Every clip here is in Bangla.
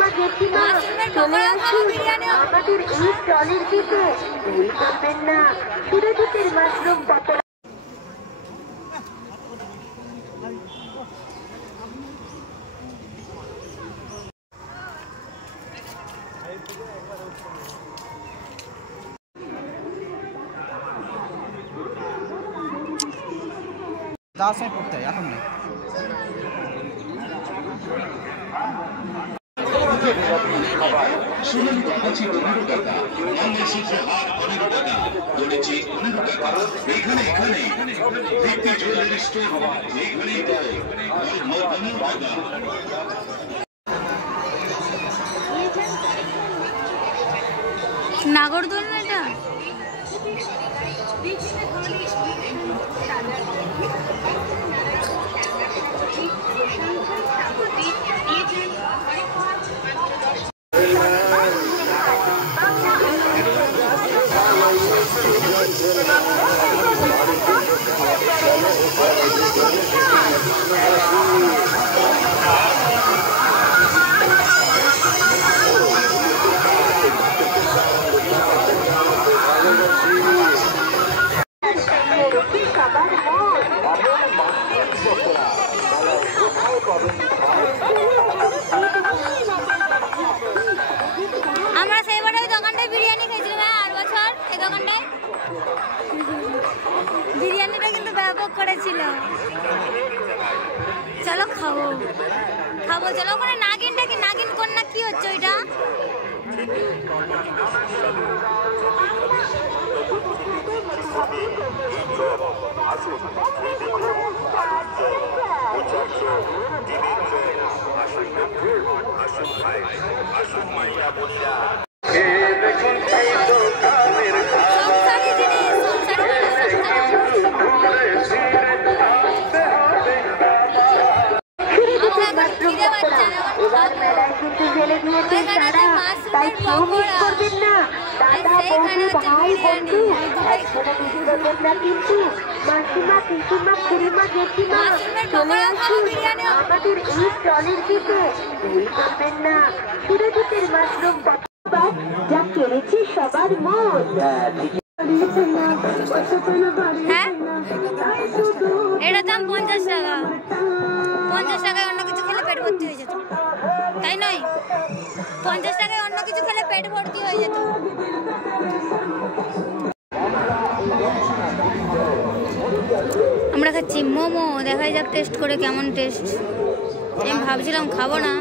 কাকিমা জেঠিমা চলে আসুন আমাদের এই স্টলের দিকে, ভুল করবেন না সুরজিতের মাশরুম পকোড়া। দাসে করতে এখন নেই। নাগরদোল না এটা? আমরা সেইবার ওই দোকানটায় বিরিয়ানি খেয়েছিলাম 8 বছর। এই দোকানটায় বিরিয়ানিটা কিন্তু ব্যাপক করেছিল। চলো খাবো খাবো চলো। ওখানে নাগিনটা কি, নাগিন কন্যা কি হচ্ছে ওইটা? মাসিমা পিসিমা খুড়িমা জেঠিমা চলে আসুন আমাদের এই স্টলের দিকে, ভুল করবেন না সুরজিতের মাশরুম পকোড়া, যা কেড়েছে সবার মন। হ্যাঁ এটার দাম 50 টাকা। 50 টাকায় অন্য কিছু খেলে পেট ভর্তি হয়ে যেত, তাই নয়? 50 টাকায় অন্য কিছু খেলে পেট ভর্তি হয়ে যেত। আমরা খাচ্ছি মোমো, দেখাই যাক টেস্ট করে কেমন টেস্ট। আমি ভাবছিলাম খাবো না।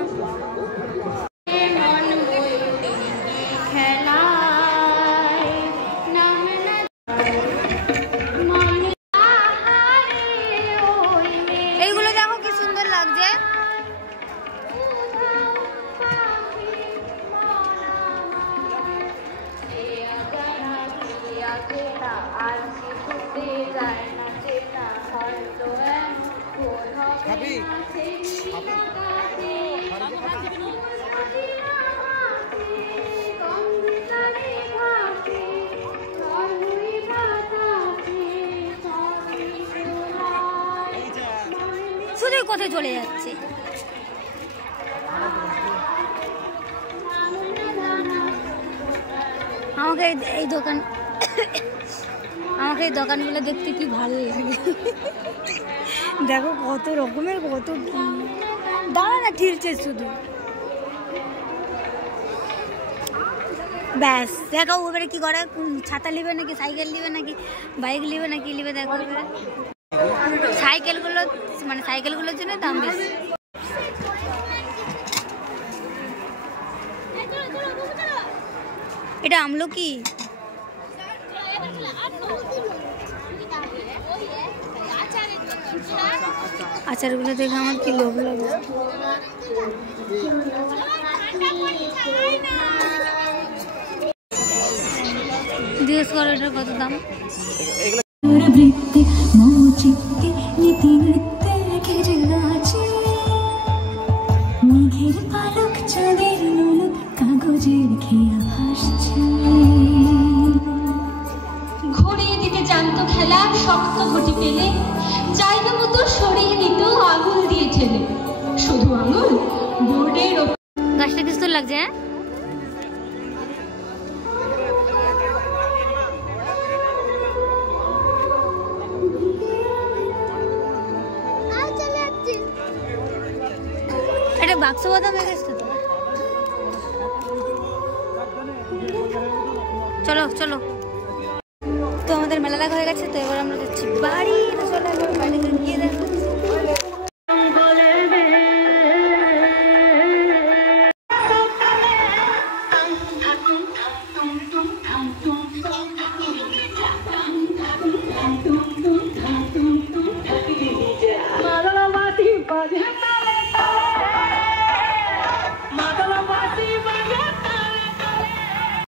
এইগুলো দেখো কি সুন্দর লাগছে। শুধু কোথায় চলে যাচ্ছে। আমাকে এই দোকানগুলো দেখতে কি ভালো লাগে। দেখো কত রকমের, কত দাঁড়া না ঠিরছে শুধু। ব্যাস দেখো এবারে কি করে, ছাতা নিবে নাকি, সাইকেল নিবে নাকি, বাইক নিবে নাকি নিবে। দেখো এবারে সাইকেলগুলোর জন্য দাম বেশি। এটা আমলকি। আচারগুলো দেখে আমার কি লোভ লাগে। জিজ্ঞেস করো এটার কত দাম। ঘুরিয়ে দিতে জানতো খেলা, শক্ত ঘটি পেলে জায়গা মতো সরিয়ে নিত আঙুল দিয়ে ঠেলে। শুধু আঙুল বোর্ডের গাছটা কি সুন্দর লাগছে। হ্যাঁ এটা বাক্স বাদাম হয়ে গেছে তো। চলো চলো, তো আমাদের মেলা দেখা হয়ে গেছে, তো এবার আমরা যাচ্ছি বাড়ি। চলো এবার বাড়ি।